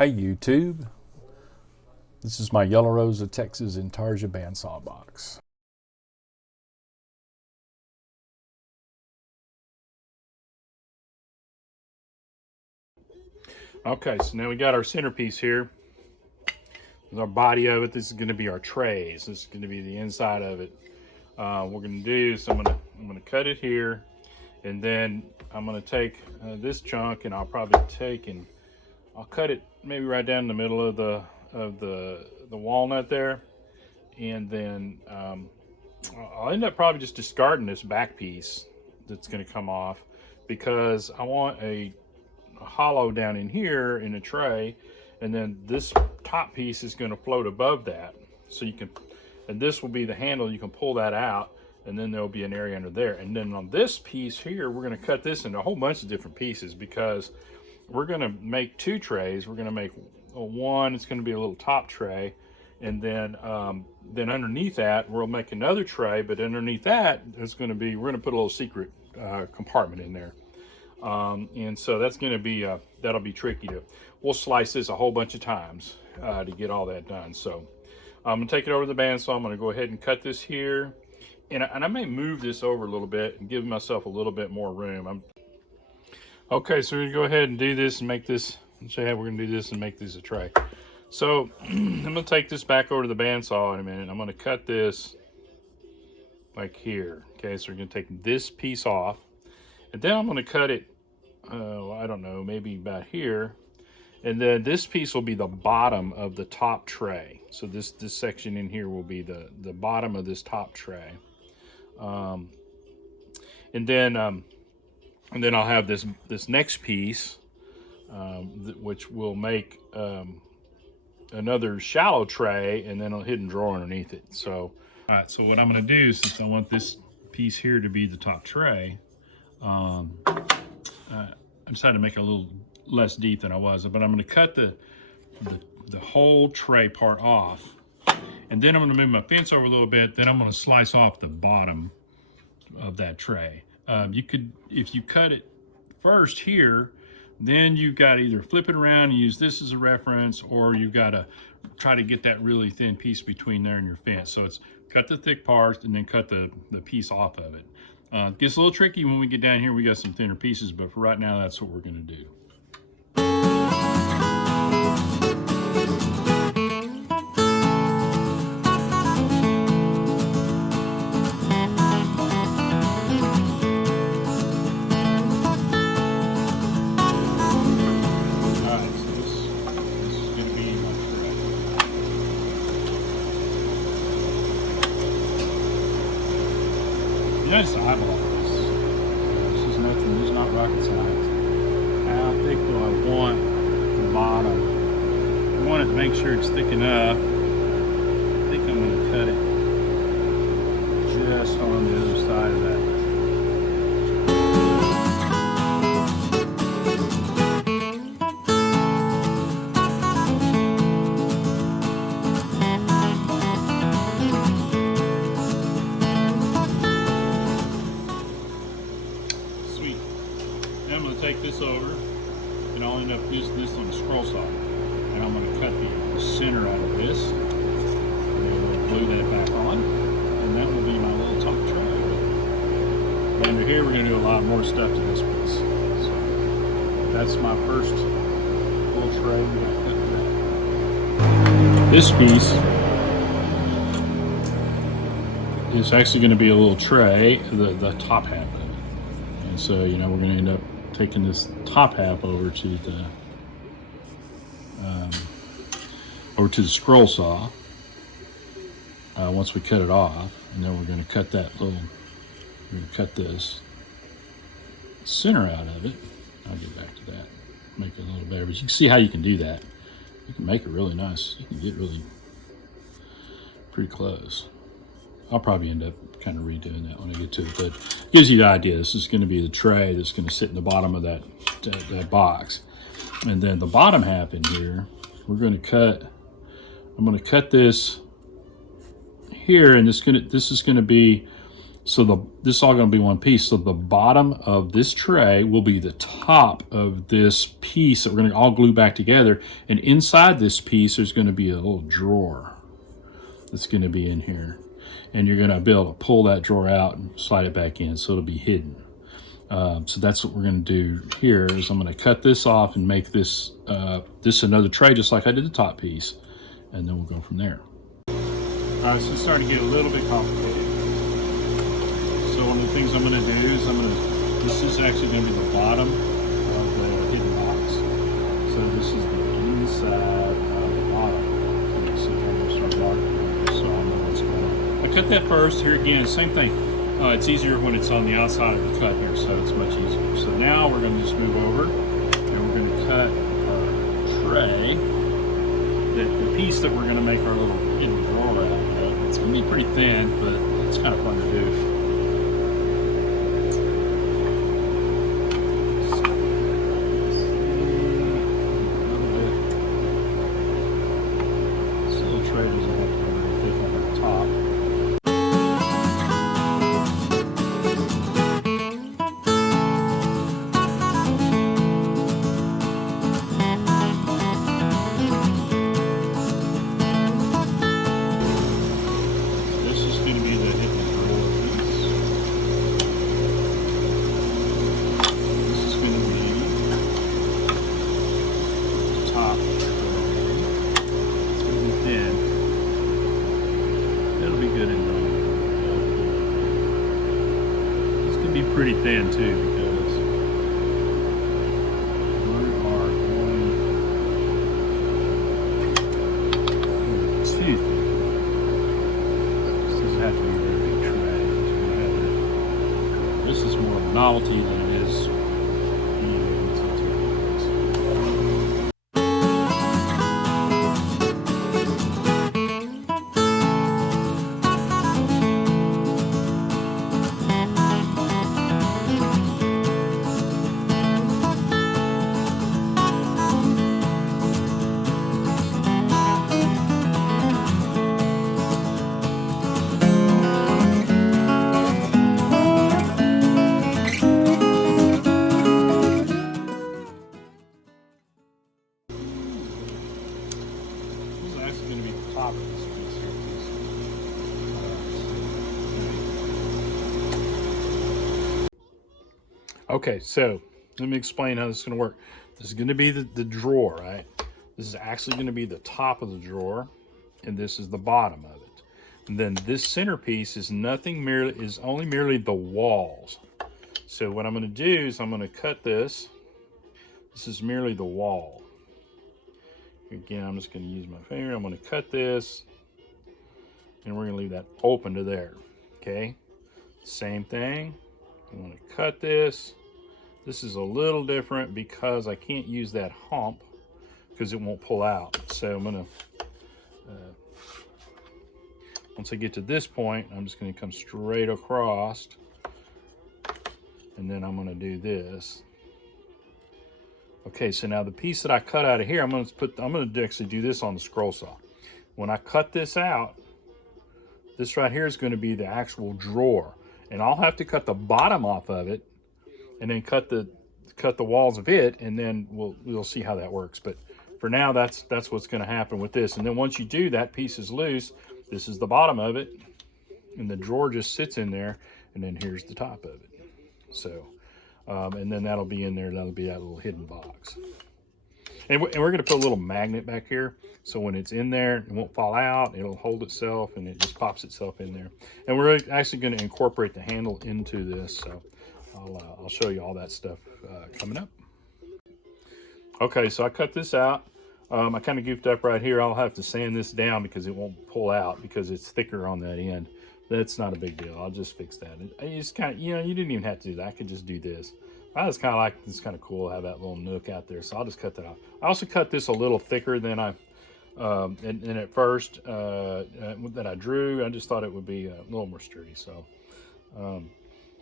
Hey YouTube, this is my Yellow Rose of Texas Intarsia bandsaw box. Okay, so now we got our centerpiece here. This is our body of it. This is going to be our trays. This is going to be the inside of it. What we're going to do is I'm going to cut it here, and then I'm going to take this chunk, and I'll probably I'll cut it maybe right down in the middle of the walnut there, and then I'll end up probably just discarding this back piece that's going to come off, because I want a hollow down in here in a tray, and then this top piece is going to float above that, so you can, and this will be the handle. You can pull that out, and then there'll be an area under there. And then on this piece here, we're going to cut this into a whole bunch of different pieces, because we're going to make two trays. We're going to make one, it's going to be a little top tray, and then underneath that we'll make another tray, but underneath that is going to be, we're going to put a little secret compartment in there. And so that's going to be that'll be tricky we'll slice this a whole bunch of times to get all that done. So I'm going to take it over to the bandsaw. I'm going to go ahead and cut this here, and I may move this over a little bit and give myself a little bit more room. Okay, so we're going to go ahead and do this and make this, and show you how we're going to do this and make this a tray. So I'm going to take this back over to the bandsaw in a minute. I'm going to cut this like here. Okay, so we're going to take this piece off, and then I'm going to cut it, I don't know, maybe about here. And then this piece will be the bottom of the top tray. So this section in here will be the bottom of this top tray. And then I'll have this next piece, which will make another shallow tray, and then a hidden drawer underneath it. So, all right. So what I'm going to do, since I want this piece here to be the top tray, I decided to make it a little less deep than I was, but I'm going to cut the whole tray part off, and then I'm going to move my fence over a little bit. Then I'm going to slice off the bottom of that tray. You could, if you cut it first here, then you've got to either flip it around and use this as a reference, or you've got to try to get that really thin piece between there and your fence. So it's cut the thick parts and then cut the piece off of it. It gets a little tricky when we get down here. We got some thinner pieces, but for right now, that's what we're going to do. Just eyeball this. This is nothing. This is not rocket science. How thick do I want the bottom? I want it to make sure it's thick enough. I think I'm going to cut it just on the other side of that. I'm going to take this over, and I'll end up using this on a scroll saw, and I'm going to cut the center out of this, and then we'll glue that back on, and that will be my little top tray. And under here we're going to do a lot more stuff to this piece. So that's my first little tray we got cut today. This piece is actually going to be a little tray, the top half of it. And so, you know, we're going to end up taking this top half over to the scroll saw once we cut it off, and then we're going to cut that little, we're going to cut this center out of it. I'll get back to that, make it a little better, but you can see how you can do that. You can make it really nice. You can get really pretty close. I'll probably end up kind of redoing that when I get to it, but it gives you the idea. This is going to be the tray that's going to sit in the bottom of that box. And then the bottom half in here, we're going to cut, I'm going to cut this here, and this is going to be So this is all going to be one piece. So the bottom of this tray will be the top of this piece that we're going to all glue back together. And inside this piece, there's going to be a little drawer that's going to be in here. And you're going to be able to pull that drawer out and slide it back in, so it'll be hidden. So that's what we're going to do here. Is I'm going to cut this off and make this another tray, just like I did the top piece, and then we'll go from there. All right, so it's starting to get a little bit complicated. So one of the things I'm going to do is this is actually going to be the bottom of the hidden box. So this is the inside of the bottom. So I'm going to start marking so I know what's going on. I cut that first. Here again, same thing. It's easier when it's on the outside of the cut here, so it's much easier. So now we're going to just move over, and we're going to cut our tray, the piece that we're going to make our little hidden drawer out of. It's going to be pretty thin, but it's kind of fun to do. Pretty thin too, because we are going too thin. This doesn't have to be a very big tray. This is more of a novelty than it is. Okay, so let me explain how this is going to work. This is going to be the drawer, right? This is actually going to be the top of the drawer, and this is the bottom of it. And then this centerpiece is only merely the walls. So what I'm going to do is I'm going to cut this. This is merely the wall. Again, I'm just going to use my finger. I'm going to cut this, and we're going to leave that open to there. Okay, same thing. I'm going to cut this. This is a little different because I can't use that hump because it won't pull out. So I'm going to, once I get to this point, I'm just going to come straight across, and then I'm going to do this. Okay, so now the piece that I cut out of here, I'm going to actually do this on the scroll saw. When I cut this out, this right here is going to be the actual drawer, and I'll have to cut the bottom off of it, and then cut the walls of it, and then we'll see how that works. But for now, that's what's going to happen with this. And then once you do, that piece is loose. This is the bottom of it, and the drawer just sits in there, and then here's the top of it. So, and then that'll be in there. That'll be that little hidden box. And we're going to put a little magnet back here, so when it's in there, it won't fall out. It'll hold itself, and it just pops itself in there. And we're actually going to incorporate the handle into this. So I'll show you all that stuff coming up. Okay, so I cut this out. I kind of goofed up right here. I'll have to sand this down because it won't pull out because it's thicker on that end. That's not a big deal. I'll just fix that. It's kind of, you didn't even have to do that. I could just do this. I was kind of like, it's kind of cool to have that little nook out there. So I'll just cut that off. I also cut this a little thicker than and at first that I drew. I just thought it would be a little more sturdy. So,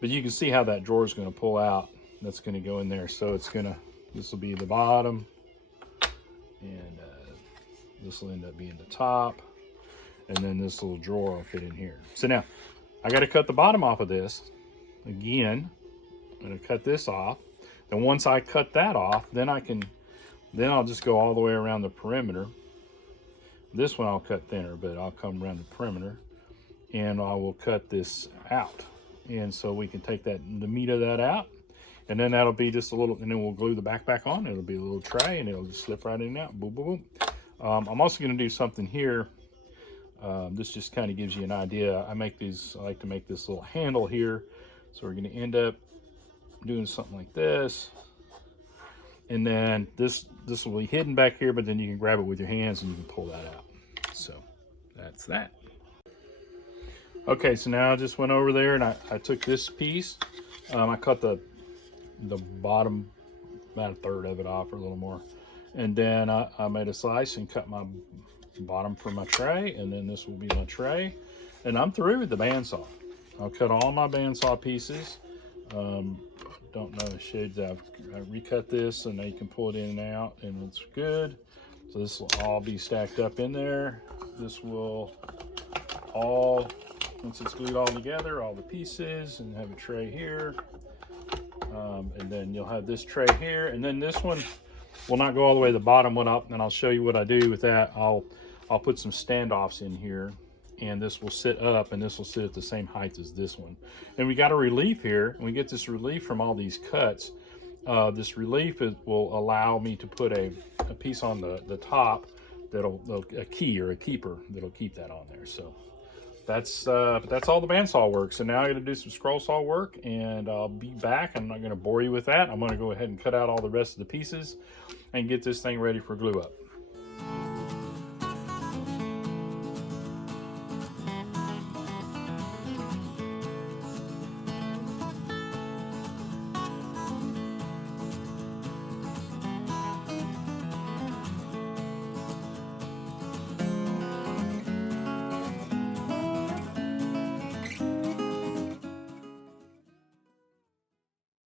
but you can see how that drawer is going to pull out. That's going to go in there. So this will be the bottom, and this will end up being the top, and then this little drawer will fit in here. So now, I got to cut the bottom off of this. Again, I'm going to cut this off. And once I cut that off, then I'll just go all the way around the perimeter. This one I'll cut thinner, but I'll come around the perimeter and I will cut this out. And so we can take the meat of that out, and then that'll be just a little, and then we'll glue the back on. It'll be a little tray and it'll just slip right in and out. Boom, boom, boom. I'm also going to do something here. This just kind of gives you an idea. I like to make this little handle here. So we're going to end up doing something like this. And then this will be hidden back here, but then you can grab it with your hands and you can pull that out. So that's that. Okay, so now I just went over there and I took this piece. I cut the bottom, about a third of it off or a little more. And then I made a slice and cut my bottom for my tray, and then this will be my tray. And I'm through with the bandsaw. I'll cut all my bandsaw pieces. Don't know the shades. I recut this, and now you can pull it in and out, and it's good. So this will all be stacked up in there. This will all, once it's glued all together, all the pieces, and have a tray here. And then you'll have this tray here, and then this one will not go all the way to the bottom one up, and I'll show you what I do with that. I'll put some standoffs in here, and this will sit up, and this will sit at the same height as this one. And we got a relief here, and we get this relief from all these cuts. This relief will allow me to put a piece on the top a key or a keeper that'll keep that on there. So that's all the bandsaw work. So now I'm going to do some scroll saw work, and I'll be back. I'm not going to bore you with that. I'm going to go ahead and cut out all the rest of the pieces and get this thing ready for glue up.